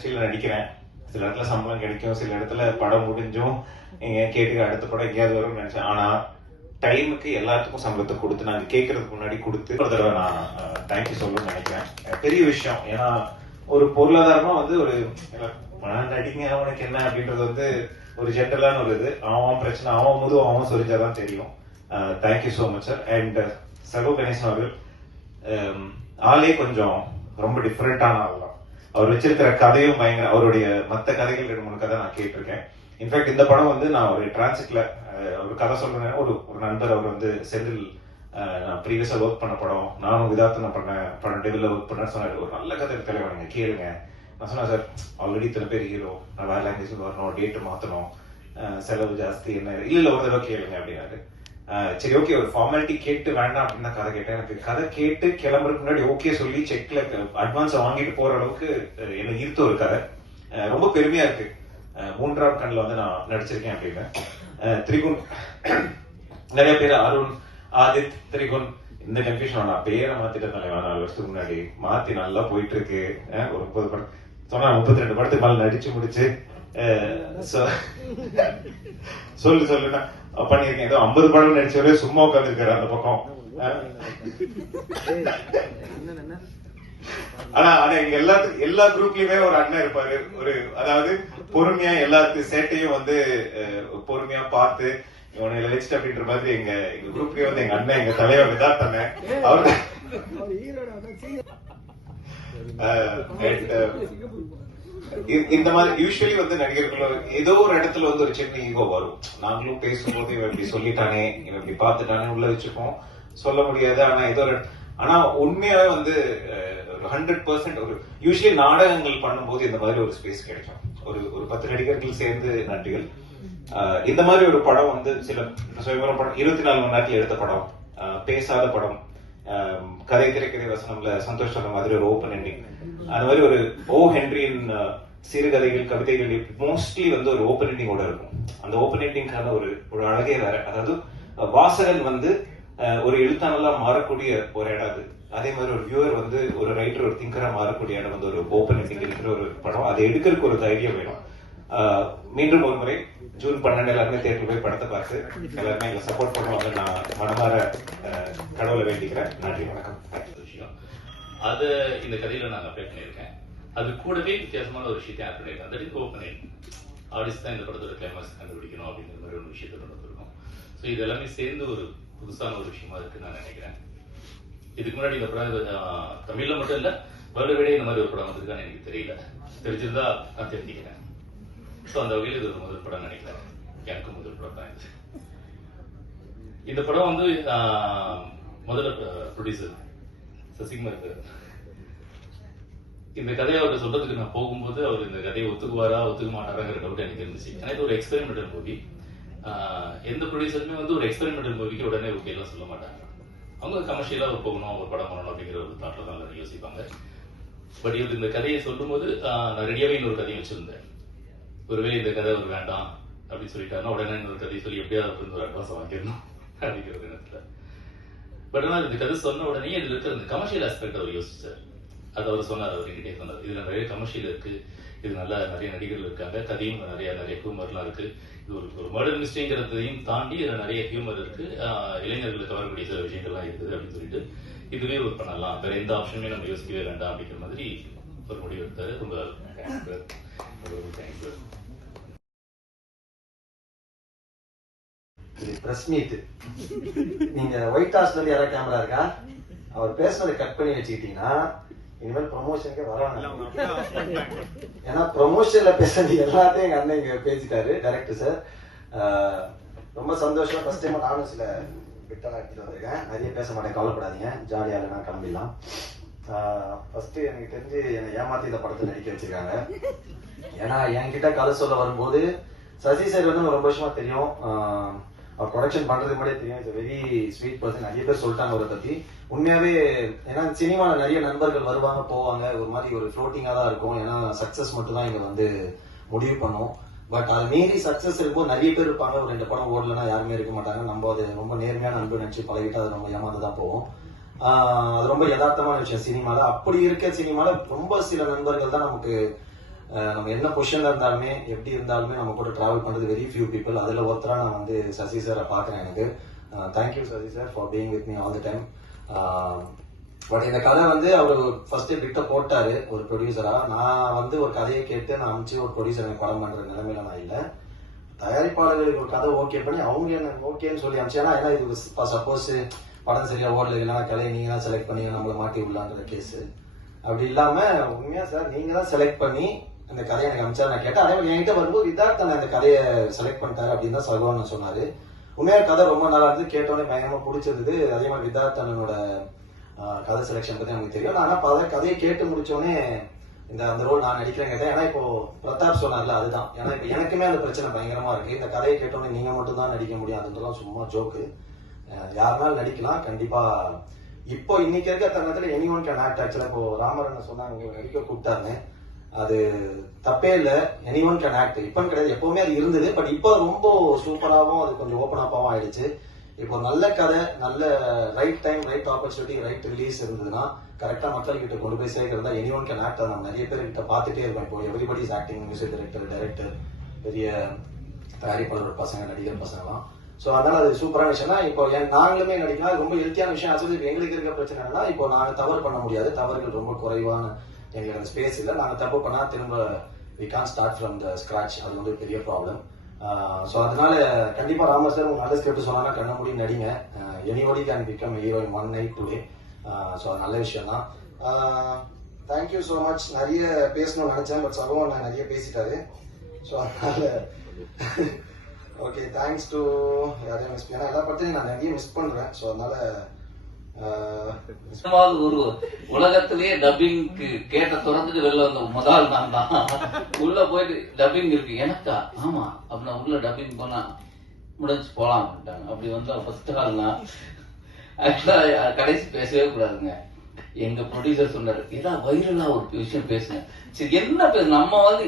இண்டஸ்ட்ரியில நடிக்கிறேன். சில இடத்துல சம்பளம் கிடைக்கும், சில இடத்துல படம் முடிஞ்சும் கேட்டு அடுத்த படம் எங்கேயாவது வரும்னு நினைச்சேன். ஆனா டைமுக்கு எல்லாத்துக்கும் சம்பளத்தை கொடுத்து நாங்க கேட்கறதுக்கு முன்னாடி கொடுத்து ஒரு தடவை நான் தேங்க்யூ சொல்லணும்னு நினைக்கிறேன். பெரிய விஷயம். ஏன்னா ஒரு பொருளாதாரமா வந்து ஒரு நடிங்க அவனுக்கு என்ன அப்படின்றது வந்து ஒரு ஜென்ரலான ஒரு இது. அவன் பிரச்சனை அவன் முது அவன் சொல்லிச்சாதான் தெரியும். Thank you so much sir. And சர்வ கணேசன் அவர்கள் ஆளே கொஞ்சம் ரொம்ப டிஃபரெண்டான ஆள் தான். அவர் வச்சிருக்கிற கதையும் பயங்கர, அவருடைய மற்ற கதைகள் 2-3 கதை நான் கேட்டிருக்கேன். இன்ஃபேக்ட் இந்த படம் வந்து நான் ஒரு டிரான்சிட்ல ஒரு கதை சொல்றேன். ஒரு நண்பர் அவர் வந்து செந்தில் நான் ப்ரீவியஸா ஒர்க் பண்ண படம், நானும் விதார்த்தம் நான் பண்ண படம் டெவில ஒர்க் பண்ண சொன்னாரு. ஒரு நல்ல கதை தலைவனுங்க கேளுங்க. நான் சொன்னேன் சார் ஆல்ரெடி இத்தனை பேர் ஹீரோ, நான் வேற லாங்குவேஜ் வரணும், டேட்டு மாத்தணும், செலவு ஜாஸ்தி, என்ன இல்ல ஒரு தடவை கேளுங்க அப்படின்னாரு. சரி ஓகே ஒரு ஃபார்மாலிட்டி கேட்டு வேண்டாம் அப்படின்னு தான் கதை கேட்டேன். எனக்கு கதை கேட்டு கிளம்புறதுக்கு முன்னாடி ஓகே சொல்லி செக்ல அட்வான்ஸ் வாங்கிட்டு போற அளவுக்கு என்ன ஈர்த்த ஒரு கதை. ரொம்ப பெருமையா இருக்கு 3ஆம் கண்ணில் வந்து நான் நடிச்சிருக்கேன் அப்படின்னு. திரிகுன் நிறைய பேர் அருண், ஆதித், திரிகுன் இந்த கன்ஃபியூஷன் நான் பேரை மாத்திட்டேன். 4 வருஷத்துக்கு முன்னாடி மாத்தி நல்லா போயிட்டு இருக்கு. ஒரு 30 படம் சொன்னா 32 படத்துக்கு மேல நடிச்சு முடிச்சு சொல்லுன்னா பண்ணிருக்கேன். ஏதோ 50 படம் நடிச்சவரே சும்மா உட்கார்ந்து இருக்காரு அந்த பக்கம். ஆனா எங்க எல்லா குரூப்லயுமே ஒரு அண்ணன் இருப்பாரு. ஒரு அதாவது பொறுமையா எல்லாத்துக்கும் சேட்டையும் வந்து பொறுமையா பார்த்து இவனை வச்சுட்டு அப்படின்ற மாதிரி எங்க குரூப்லயே வந்து எங்க அண்ணன், எங்க தலைவர் தான் தானே அவரு. இந்த மாதிரி யூஸ்வலி வந்து நடிகர்கள் ஏதோ ஒரு இடத்துல வந்து ஒரு சின்ன ஈகோ வரும். நாங்களும் பேசும்போது இவன் இப்படி சொல்லிட்டானே, இவன் இப்படி பார்த்துட்டானே உள்ள வச்சுப்போம், சொல்ல முடியாது. ஆனா ஏதோ ஆனா உண்மையாவே வந்து 100% ஒரு யூஸ்வலி நாடகங்கள் பண்ணும்போது இந்த மாதிரி ஒரு ஸ்பேஸ் கிடைக்கும். ஒரு 10 நடிகர்கள் சேர்ந்து நடிகள் இந்த மாதிரி ஒரு படம் வந்து சில படம் 24 மணி நேரத்தில் எடுத்த படம், பேசாத படம், கதை திரைக்கதை வசனம்ல சந்தோஷ் சொன்ன மாதிரி ஒரு ஓப்பன் எண்டிங், அந்த மாதிரி ஒரு ஹென்ரியின் சிறுகதைகள் கவிதைகள் மோஸ்ட்லி வந்து ஒரு ஓப்பன் எண்டிங்கோட இருக்கும். அந்த ஓப்பன் எண்டிங்கான ஒரு அழகே வேற. அதாவது வாசகன் வந்து ஒரு எழுத்தானலா மாறக்கூடிய ஒரு இடம் அது. அதே மாதிரி ஒரு வியூவர் வந்து ஒரு ரைட்டர், ஒரு திங்கரா மாறக்கூடிய இடம் வந்து ஒரு ஓப்பன் எண்டிங் இருக்கிற ஒரு படம். அதை எடுக்கிறதுக்கு ஒரு தைரியம் வேணும். மீண்டும் ஒரு முறை ஜூன் 12 எல்லாருமே தேட்டர் போய் படத்தை பார்த்து எல்லாருமே எங்களை சப்போர்ட் பண்ணுவாங்க. நான் மனமாற கடவுளை வேண்டிக்கிறேன். நன்றி, வணக்கம். விஷயம் அது இந்த கதையில நான் அப்ளை பண்ணியிருக்கேன். அது கூடவே வித்தியாசமான ஒரு விஷயத்தை ஆட் பண்ணியிருக்கேன். That is open end. Artist தான் இந்த படத்தோட கிளைமாக்ஸ் கண்டுபிடிக்கணும் அப்படிங்கிற மாதிரி ஒரு விஷயத்தை கொண்டு வந்திருக்கோம். ஸோ இது எல்லாமே சேர்ந்து ஒரு புதுசான ஒரு விஷயமா இருக்குன்னு நான் நினைக்கிறேன். இதுக்கு முன்னாடி இந்த படம் தமிழ்ல மட்டும் இல்ல வேர்ல்டு வைடே இந்த மாதிரி ஒரு படம் வந்திருக்கான்னு எனக்கு தெரியல. தெரிஞ்சிருந்தா நான் தெரிஞ்சுக்கிறேன். ஸோ அந்த வகையில் இது ஒரு முதல் படம் நினைக்கிறேன். எனக்கு முதல் படம் தான் இது. இந்த படம் வந்து முதல்ல ப்ரொடியூசர் சசிகுமார் இந்த கதையை அவர் சொல்றதுக்கு நான் போகும்போது அவர் இந்த கதையை ஒத்துக்குவாரா ஒத்துக்க மாட்டாராங்கிற டவுட் எனக்கு இருந்துச்சு. ஏன்னா இது ஒரு எக்ஸ்பெரிமெண்டல் மூவி. எந்த ப்ரொடியூசருமே வந்து ஒரு எக்ஸ்பெரிமெண்டல் மூவிக்கு உடனே ஓகே எல்லாம் சொல்ல மாட்டாங்க. அவங்க கமர்ஷியலா போகணும், ஒரு படம் பண்ணணும் அப்படிங்கிற ஒரு தாட்டில் தான் எல்லாரும் யோசிப்பாங்க. பட் இவர் இந்த கதையை சொல்லும் போது நான் ரெடியாவே இன்னொரு கதையை வச்சிருந்தேன். ஒருவேளை இந்த கதை ஒரு வேண்டாம் அப்படின்னு சொல்லிட்டாருன்னா உடனே இன்னொரு கதையை சொல்லி எப்படியாவது ஒரு அட்வான்ஸ் வாங்கிடணும் அப்படிங்கிற நேரத்தில். பட் ஆனால் இந்த கதை சொன்ன உடனே இதுல இருக்கிற இந்த கமர்ஷியல் ஆஸ்பெக்ட் அவர் யோசிச்சார். அது அவர் சொன்னார், அவர் என்கிட்டே சொன்னார். இதுல நிறைய கமர்ஷியல் இருக்கு, இது நல்லா நிறைய நடிகர்கள் இருக்காங்க, கதையும் நிறைய ஹியூமர்லாம் இருக்கு. இது ஒரு மர்டர் மிஸ்டேங்கிறதையும் தாண்டி இதுல நிறைய ஹியூமர் இருக்கு, இளைஞர்களுக்கு வரக்கூடிய சில விஷயங்கள்லாம் இருக்குது அப்படின்னு சொல்லிட்டு இதுவே ஒரு பண்ணலாம், வேற எந்த ஆப்ஷனுமே நம்ம யோசிக்கவே வேண்டாம் அப்படிங்கிற மாதிரி ஒரு முடிவு எடுத்தாரு. ரொம்ப தேங்க்யூ. பிரஸ் மீட் நீங்க ஒயிட் ஹவுஸ்ல இருந்து யாராவது கேமரா இருக்கா? அவர் பேசுனதை கட் பண்ணி வச்சுக்கிட்டீங்கன்னா இனிமேல் ப்ரொமோஷனுக்கே வரணும். ஏன்னா ப்ரொமோஷன்ல பேசுறது எல்லாத்தையும் எங்க அண்ணன் இங்க பேசிட்டாரு டைரக்டர் சார். ரொம்ப சந்தோஷம். ஃபர்ஸ்ட் டைம் நானும் சில பிட்டெல்லாம் எடுத்துட்டு வந்திருக்கேன். நிறைய பேச மாட்டேன், கவலைப்படாதீங்க, ஜாலியா இல்லைனா கிளம்பிடலாம். ஃபர்ஸ்ட் எனக்கு தெரிஞ்சு என்னை ஏமாத்தி இந்த படத்தை நடிக்க வச்சிருக்காங்க. ஏன்னா என்கிட்ட கதை சொல்ல வரும்போது சசி சார் வந்து ரொம்ப வருஷமா தெரியும், அவர் ப்ரொடக்ஷன் பண்றதுக்கு முன்னாடியே தெரியும். It's very sweet person. நிறைய பேர் சொல்லிட்டாங்க அவரை பத்தி. உண்மையாவே ஏன்னா சினிமால நிறைய நண்பர்கள் வருவாங்க போவாங்க, ஒரு மாதிரி ஒரு ஃப்ளோட்டிங்கா தான் இருக்கும். ஏன்னா சக்சஸ் மட்டும் தான் இங்க வந்து முடிவு பண்ணும். பட் அது மீறி சக்சஸ் இருக்கும்போது நிறைய பேர் இருப்பாங்க. ஒரு 2 படம் ஓடலன்னா யாருமே இருக்க மாட்டாங்க. நம்ம அது ரொம்ப நேர்மையான அன்பு நினைச்சு பழகிட்டு அது ரொம்ப ஏமாந்து தான் போவோம். அது ரொம்ப யதார்த்தமான விஷயம் சினிமால. அப்படி இருக்க சினிமால ரொம்ப சில நண்பர்கள் தான் நமக்கு நம்ம என்ன பொசிஷன்ல இருந்தாலுமே எப்படி இருந்தாலுமே நம்ம கூட டிராவல் பண்றது வெரி ஃபியூ பீப்புள். அதுல ஒருத்தரா நான் வந்து சசி சாரை பாக்குறேன். எனக்கு thank you Sasi sir for being with me all the time. But இந்த கதை வந்து அவர் ஃபர்ஸ்ட் பிட்ட போட்டாரு ஒரு ப்ரொடியூசரா. நான் வந்து ஒரு கதையை கேட்டு நான் அனுப்பிச்சு ஒரு ப்ரொடியூசர் எனக்கு படம் பண்ற நிலைமையில நான் இல்லை. தயாரிப்பாளர்களுக்கு ஒரு கதை ஓகே பண்ணி அவங்க எனக்கு ஓகேன்னு சொல்லி அனுப்பிச்சு. ஏன்னா இது சப்போஸ் படம் சரியா ஓடல இல்லைன்னா கலையை நீங்க தான் செலக்ட் பண்ணி நம்மளை மாட்டி விடலான்ற கேஸ். அப்படி இல்லாம உண்மையா சார் நீங்க தான் செலக்ட் பண்ணி அந்த கதையை எனக்கு அனுப்பிச்சா நான் கேட்டேன். அதே மாதிரி என்கிட்ட வரும்போது விதார்த்தன் அந்த கதையை செலக்ட் பண்ணிட்டாரு அப்படின்னு தான் சகோன்னு சொன்னாரு. உண்மையா கதை ரொம்ப நல்லா இருந்து கேட்டோன்னே பயங்கரமா பிடிச்சிருந்தது. அதே மாதிரி விதார்த்தனோட கதை செலெக்ஷன் பத்தி நமக்கு தெரியும். ஆனா கதையை கேட்டு முடிச்சோடனே அந்த ரோல் நான் நடிக்கிறேன் கேட்டேன். ஏன்னா இப்போ பிரதாப் சொன்னார்ல அதுதான். ஏன்னா இப்ப எனக்குமே அந்த பிரச்சனை பயங்கரமா இருக்கு. இந்த கதையை கேட்டோன்னே நீங்க மட்டும் தான் நடிக்க முடியும் அதுலாம் சும்மா ஜோக்கு. யாருனாலும் நடிக்கலாம் கண்டிப்பா. இப்போ இன்னைக்கு இருக்க தருணத்துல எனி ஒன் கேன் ஆக்ட். ஆக்சுவலா இப்போ ராமரன் சொன்னாங்க நடிக்க கூப்பிட்டாருன்னு, அது தப்பே இல்லை. எனி ஒன் கேன் ஆக்ட் இப்பன்னு கிடையாது, எப்பவுமே அது இருந்தது. பட் இப்போ ரொம்ப சூப்பராகவும் அது கொஞ்சம் ஓப்பன் அப்பாவும் ஆயிடுச்சு. இப்போ நல்ல கதை, நல்ல right time, right opportunity, right release இருந்ததுன்னா கரெக்டா மக்கள் கிட்ட கொண்டு போய் சேர்க்கிறதா எனி ஒன் கேன் ஆக்ட். நம்ம நிறைய பேர் கிட்ட பார்த்துட்டே இருக்கோம். இப்போ everybody is acting, music director, பெரிய தயாரிப்பாளர் பசங்க, நடிகர் பசங்கலாம். ஸோ அதனால அது சூப்பரான விஷயம் தான். இப்போ நாங்களுமே நடிக்கலாம், ரொம்ப ஹெல்த்தியான விஷயம். ஆக்சுவலி எங்களுக்கு இருக்க பிரச்சனை என்னன்னா, இப்போ நாங்கள் தவறு பண்ண முடியாது, தவறுகள் ரொம்ப குறைவான எங்களுக்கு அந்த ஸ்பேஸ் இல்லை. நாங்கள் தப்பு பண்ணா திரும்ப we can start from the scratch. அது வந்து பெரிய ப்ராப்ளம். ஸோ அதனால கண்டிப்பா ராமர் சார் உங்க நல்ல ஸ்கிரிப்ட் சொன்னா கண்ண மூடி நடிங்க. Anybody can become hero in one night today. So அது நல்ல விஷயம் தான். Thank you so much. நிறைய பேசணும்னு நினைச்சேன், பட் சகோன் நான் நிறைய பேசிட்டாரு. ஸோ அதனால ஓகே, தேங்க்ஸ் டு யாரையும் மிஸ் பண்ணா எல்லா படத்தையும் நான் நிறைய மிஸ் பண்றேன். ஸோ அதனால ஒரு உலகத்திலேயே டப்பிங்க்கு கேட்ட திறந்துட்டு வெளில வந்த முதல் நான் தான். உள்ள போயிட்டு டப்பிங் இருக்கு எனக்கா, ஆமா அப்படின்னா உள்ள டப்பிங் போனா முடிஞ்சு போலாம் அப்படின்ட்டாங்க. அப்படி வந்து ஃபர்ஸ்ட் கால்னா ஆக்சுவலா கடைசி பேசவே கூடாதுங்க. எங்க ப்ரொடியூசர் சொன்னாரு, ஏதாவது வைரலா ஒரு விஷயம் பேசுங்க. சரி என்ன பேச, நம்ம வந்து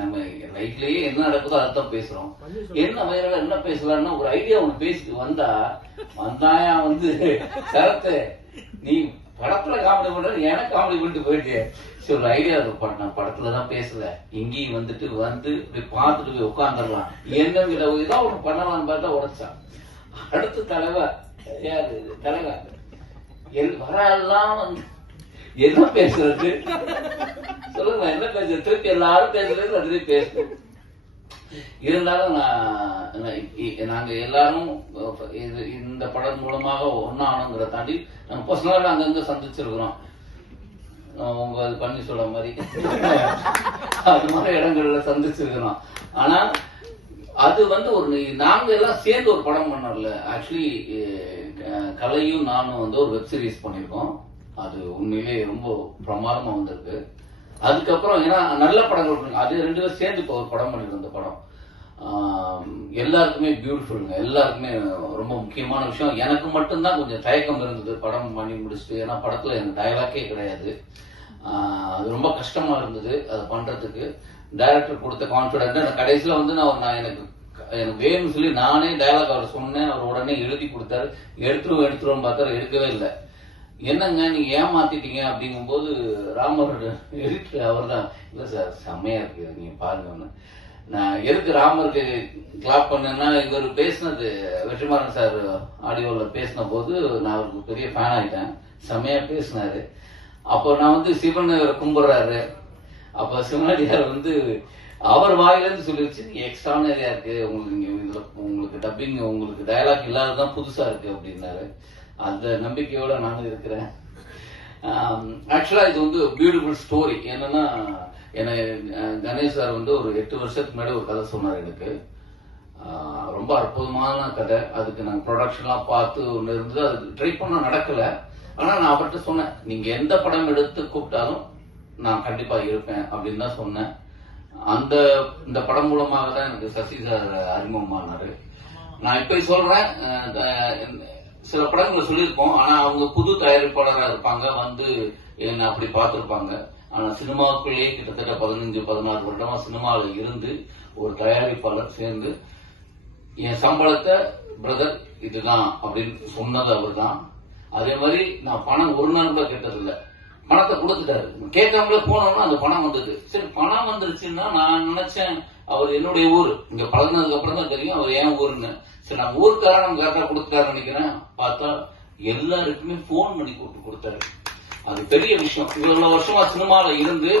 நம்ம லைஃப்லயே என்ன நடக்குதோ அதுதான் பேசுறோம். என்ன வைரலா என்ன பேசலாம்னா ஒரு ஐடியா ஒண்ணு பேசிட்டு வந்தாயா வந்து சரத்து நீ படத்துல காமெடி பண்ற, எனக்கு காமெடி பண்ணிட்டு போயிட்டு சரி ஒரு ஐடியா நான் படத்துலதான் பேசல, இங்கேயும் வந்துட்டு இப்படி பார்த்துட்டு போய் உட்காந்துடலாம், என்னங்கிற ஏதாவது ஒண்ணு பண்ணலாம்னு பார்த்தா உடைச்சான். அடுத்த தலைவர் யாரு தலைவர் வரலாம் வந்து என்ன பேசுறது சொல்லுங்க, என்ன பேசுறது, திருப்பி எல்லாரும் பேசுறது அதுவே பேசணும். இருந்தாலும் நாங்க எல்லாரும் இந்த படம் மூலமாக ஒன்னானுங்கிற தாண்டி நம்ம பர்சனலா அங்கங்க சந்திச்சிருக்கிறோம். உங்க பண்ணி சொல்ற மாதிரி அது மாதிரி இடங்கள்ல சந்திச்சிருக்கிறோம். ஆனா அது வந்து ஒரு நாங்க எல்லாம் சேர்ந்து ஒரு படம் பண்ணோம்ல. ஆக்சுவலி கலையும் நானும் வந்து ஒரு வெப் சீரிஸ் பண்ணிருக்கோம். அது உண்மையிலே ரொம்ப பிரமாதமா வந்திருக்கு. அதுக்கப்புறம் ஏன்னா நல்ல படங்கள் அது ரெண்டு பேரும் சேர்ந்து இப்போ ஒரு படம் பண்ணிருக்கோம். அந்த படம் எல்லாருக்குமே பியூட்டிஃபுல்ங்க, எல்லாருக்குமே ரொம்ப முக்கியமான விஷயம். எனக்கு மட்டும்தான் கொஞ்சம் தயக்கம் இருந்தது படம் பண்ணி முடிச்சுட்டு. ஏன்னா படத்துல எனக்கு டயலாக்கே கிடையாது. அது ரொம்ப கஷ்டமா இருந்தது அதை பண்றதுக்கு. டைரக்டர் கொடுத்த கான்பிடன்ட் கடைசியில வந்து நான் எனக்கு வேணும்னு சொல்லி நானே டயலாக் அவர் சொன்னேன். அவர் உடனே எழுதி கொடுத்தாரு. எடுத்துருவோம் பார்த்தாரு, எடுக்கவே இல்லை. என்னங்க நீங்க ஏமாத்திட்டீங்க அப்படிங்கும் போது ராமர் எடிட்டர் அவர் தான், இல்ல சார் செம்மையா இருக்கு நீங்க பாருங்க. நான் எதுக்கு ராமருக்கு கிளாப் பண்ணேன்னா, இவர் பேசினது வெற்றிமாறன் சார் ஆடியோல பேசின போது நான் அவருக்கு பெரிய ஃபேன் ஆயிட்டேன். செம்மையா பேசினாரு. அப்போ நான் வந்து சிவன் கும்பிடுறாரு. அப்ப சிவனடியார் வந்து அவர் வாயிலிருந்து சொல்லிடுச்சு, எக்ஸ்ட்ரானரியா இருக்கு உங்களுக்கு டப்பிங், உங்களுக்கு டயலாக் இல்லாததான் புதுசா இருக்கு அப்படின்னாரு. அந்த நம்பிக்கையோட நானும் இருக்கிறேன். ஆக்சுவலா இது வந்து பியூட்டிஃபுல் ஸ்டோரி. என்னன்னா கணேஷ் சார் வந்து ஒரு 8 வருஷத்துக்கு முன்னாடி ஒரு கதை சொன்னார் எனக்கு. ரொம்ப அற்புதமான கதை. அதுக்கு நாங்கள் ப்ரொடக்ஷன்லாம் பார்த்து ஒன்று இருந்தது. அதுக்கு ட்ரை பண்ண நடக்கல. ஆனா நான் அவர்கிட்ட சொன்னேன், நீங்க எந்த படம் எடுத்து கூப்பிட்டாலும் நான் கண்டிப்பா இருப்பேன் அப்படின்னு தான் சொன்னேன். இந்த படம் மூலமாக தான் எனக்கு சசி சார் அறிமுகமானாரு. நான் இப்ப சொல்றேன், சில படங்களை சொல்லியிருப்போம். ஆனா அவங்க புது தயாரிப்பாளராக இருப்பாங்க, வந்து என்ன அப்படி பார்த்திருப்பாங்க. ஆனா சினிமாவுக்குள்ளேயே கிட்டத்தட்ட 15-16 வருடமா சினிமாவில் இருந்து ஒரு தயாரிப்பாளர் சேர்ந்து என் சம்பளத்தை பிரதர் இதுதான் அப்படின்னு சொன்னது அவர் தான். அதே மாதிரி நான் பணம் ஒரு நாள் கூட கேட்டதில்லை. பணத்தை கொடுத்துட்டாரு. கேட்காமலே போனோம்னா அந்த பணம் வந்தது. சரி, பணம் வந்துருச்சுன்னா நான் நினைச்சேன் அவர் என்னுடைய ஊர், இங்க பழகினதுக்கு அப்புறம் தான் தெரியும் அவர் ஏன் ஊருன்னு. சரி, நான் ஊருக்காரன் நம்ம கரெக்டா கொடுத்துட்டாரு நினைக்கிறேன். பார்த்தா எல்லாருக்குமே போன் பண்ணி கூப்பிட்டு கொடுத்தாரு. அது பெரிய விஷயம். இவ்வளவு வருஷமா சினிமால இருந்து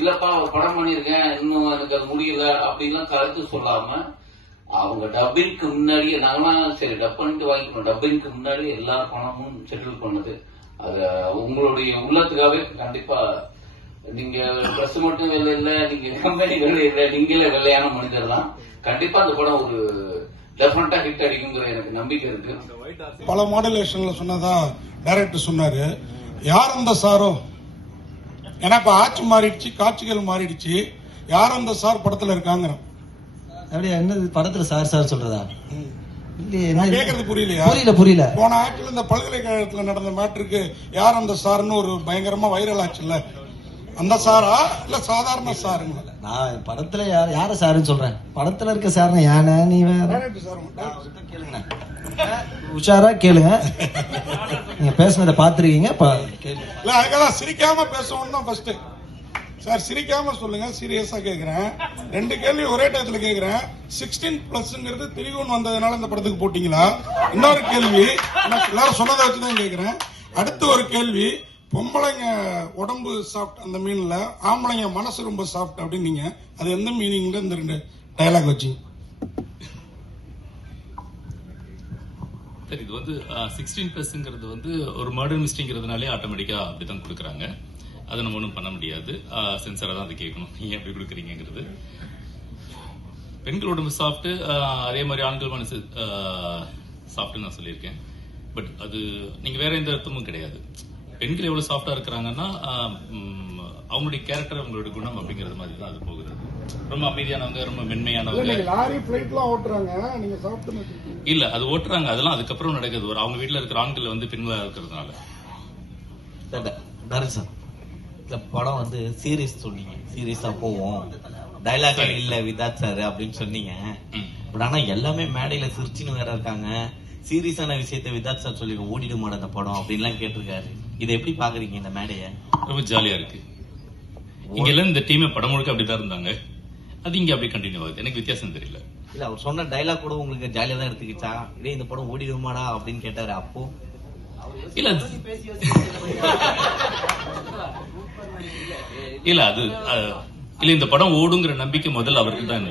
இல்லப்பா படம் பண்ணிருக்கேன், இன்னும் எனக்கு அது முடியல அப்படின்லாம் கருத்து சொல்லாம அவங்க டப்பிங்க்கு முன்னாடியே, நாங்களாம் சரி டப் பண்ணிட்டு வாங்கிக்கணும், டப்பிங்க்கு முன்னாடியே எல்லா பணமும் செட்டில் பண்ணது. அது உங்களுடைய உள்ளத்துக்காகவே. கண்டிப்பா நீங்க ட்ரெஸ் மட்டும் வெள்ளை இல்ல, நீங்க கம்பெனி வெள்ளை இல்ல, நீங்களே வெள்ளையான மனிதர் தான். கண்டிப்பா அந்த படம் ஒரு டெஃபினட்டா ஹிட் அடிக்குங்கிற எனக்கு நம்பிக்கை இருக்கு. பல மாடுலேஷன்ல சொன்னதா டைரக்டர் சொன்னாரு. யார் அந்த சாரோ? ஏன்னா இப்ப ஆட்சி மாறிடுச்சு, காட்சிகள் மாறிடுச்சு. யார் அந்த சார் படத்துல இருக்காங்க? அப்படியே என்னது படத்துல சார் சார் சொல்றதா? கேக்குறது புரியலையா? புரியல. போன ஆட்சியில் இந்த பல்கலைக்கழகத்துல நடந்த மேட்டருக்கு யார் அந்த சார்னு ஒரு பயங்கரமா வைரல் ஆச்சுல்ல, அந்த சாரா இல்ல சாதாரண சாருங்களா? நான் படத்துல யார சாருன்னு சொல்றேன். படத்துல இருக்க சார்னா யானை நீ வேற கேளுங்க, உஷாரா கேளுங்க. நீங்க பேசுனதை பாத்துருக்கீங்க. இல்ல அதுக்காக சிரிக்காம பேசணும் தான் ஃபர்ஸ்ட். சார் சிரிக்காம சொல்லுங்க, சீரியஸா கேக்குறேன். 2 கேள்வி ஒரே டயத்துல கேக்குறேன். 16+ திரிகோன் வந்ததுனால இந்த படத்துக்கு போட்டீங்களா? இன்னொரு கேள்வி, எல்லாரும் சொன்னதை வச்சுதான் கேக்குறேன். அடுத்து ஒரு கேள்வி, பொம்பளைங்க உடம்பு சாஃப்ட் அந்த மீன்ல, ஆம்பளைங்க மனசு ரொம்ப சாஃப்ட் அப்படின்னீங்க. அது எந்த மீனிங்ல இந்த 2 டயலாக் வச்சீங்க? இது வந்து 16+ங்கிறது வந்து ஒரு மர்டர் மிஸ்டேக்ங்கிறதுனாலே ஆட்டோமேட்டிக்கா அப்படிதான் கொடுக்குறாங்க. அதை நம்ம ஒன்றும் பண்ண முடியாது. சென்சரா தான் அதை கேட்கணும், நீங்க எப்படி கொடுக்குறீங்கிறது. பெண்கள் உடம்பு சாப்பிட்டு அதே மாதிரி ஆண்கள் மனசு சாப்பிட்டு நான் சொல்லியிருக்கேன். பட் அது நீங்க வேற எந்த அர்த்தமும் கிடையாது. பெண்கள் எவ்வளவு சாஃப்டா இருக்கிறாங்கன்னா அவங்களுடைய கேரக்டர், அவங்களோட குணம் அப்படிங்கறது மாதிரி தான் அது போகுது. ரொம்ப அமைதியானவங்க, ரொம்ப மென்மையானவங்க. லாரி பிளைட்லாம் ஓட்டுறாங்க, நீங்க சாப்பிட்டு இல்ல அது ஓட்டுறாங்க, அதெல்லாம் அதுக்கப்புறம் நடக்குது. ஒரு அவங்க வீட்டுல இருக்கிற ஆண்கள் வந்து பெண்களா இருக்கிறதுனால. இந்த படம் வந்து சீரியஸ் சொன்னீங்க, சீரியஸா போவோம், டைலாக் இல்ல விதாத் சார் அப்படின்னு சொன்னீங்க. பட் ஆனா எல்லாமே மேடையில சிரிச்சுன்னு வேற இருக்காங்க. சீரியஸான விஷயத்த விதாத் சார் சொல்லி ஓடிட மாட்டேன் அந்த படம் அப்படின்லாம் கேட்டிருக்காரு. இதை எப்படி பாக்குறீங்க இந்த மேடைய? ரொம்ப ஜாலியா இருக்கு. இங்க எல்லாம் இந்த டீமே படம் முழுக்க அப்படிதான் இருந்தாங்க. அது இங்க அப்படி கண்டினியூ ஆகுது. எனக்கு வித்தியாசம் தெரியல. இல்ல அவர் சொன்ன டைலாக் கூட உங்களுக்கு ஜாலியா தான் எடுத்துக்கிச்சா? இதே இந்த படம் ஓடிடுமாடா அப்படின்னு கேட்டாரு. அப்போ இல்ல இல்ல அது இல்ல இந்த படம் ஓடுங்கிற நம்பிக்கை முதல்ல அவருக்கு தான்.